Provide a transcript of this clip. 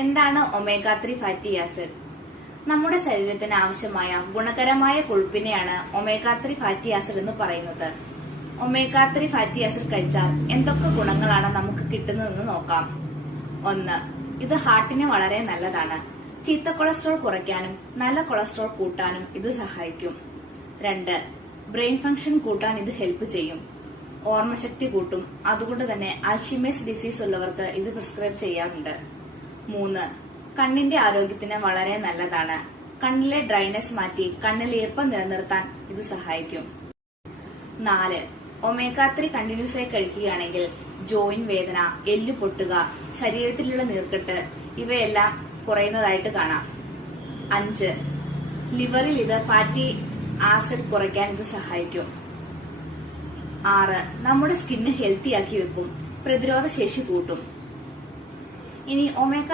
എന്താണ് omega 3 fatty acid? നമ്മുടെ ശരീരത്തിന് ആവശ്യമായ ഗുണകരമായ കൊഴുപ്പിനെയാണ് ഒമേഗ 3 ഫാറ്റി ആസിഡ് എന്ന് പറയുന്നത്. ഒമേഗ 3 ഫാറ്റി ആസിഡ് കഴിച്ചാൽ എന്തൊക്കെ ഗുണങ്ങളാണ് നമുക്ക് കിട്ടുന്നതെന്ന് നോക്കാം. 1. ഇത് ഹാർട്ടിന് വളരെ നല്ലതാണ്. ചീത്ത കൊളസ്ട്രോൾ കുറയ്ക്കാനും നല്ല കൊളസ്ട്രോൾ കൂട്ടാനും ഇത് സഹായിക്കും. 2. ബ്രെയിൻ ഫംഗ്ഷൻ കൂട്ടാൻ ഇത് ഹെൽപ്പ് ചെയ്യും. ഓർമ്മശക്തി കൂട്ടും. അതുകൊണ്ട് തന്നെ അൾഷിമേഴ്സ് ഡിസീസ് ഉള്ളവർക്ക് ഇത് പ്രിസ്ക്രൈബ് ചെയ്യാറുണ്ട്. 3. കണ്ണിന്റെ ആരോഗ്യത്തിന് വളരെ നല്ലതാണ്. കണ്ണിലെ ഡ്രൈനെസ് മാറ്റി കണ്ണിൽ ഈർപ്പം നിലനിർത്താൻ ഇത് സഹായിക്കും. 4. ഒമേഗ 3 കണ്ടിന്യൂസ് ആയി കഴിക്കുകയാണെങ്കിൽ ജോയിന്റ് വേദന, എല്ല് പൊട്ടുക, ശരീരത്തിലുള്ള നീർക്കെട്ട് ഇവയെല്ലാം കുറയുന്നതായിട്ട് കാണാം. 5. ലിവറിൽ ഇത് ഫാറ്റി ആസിഡ് കുറയ്ക്കാൻ ഇത് സഹായിക്കും. 6. നമ്മുടെ സ്കിന്ന് ഹെൽത്തി ആക്കി വെക്കും. പ്രതിരോധ ശേഷി കൂട്ടും. ഇനി ഒമേഗ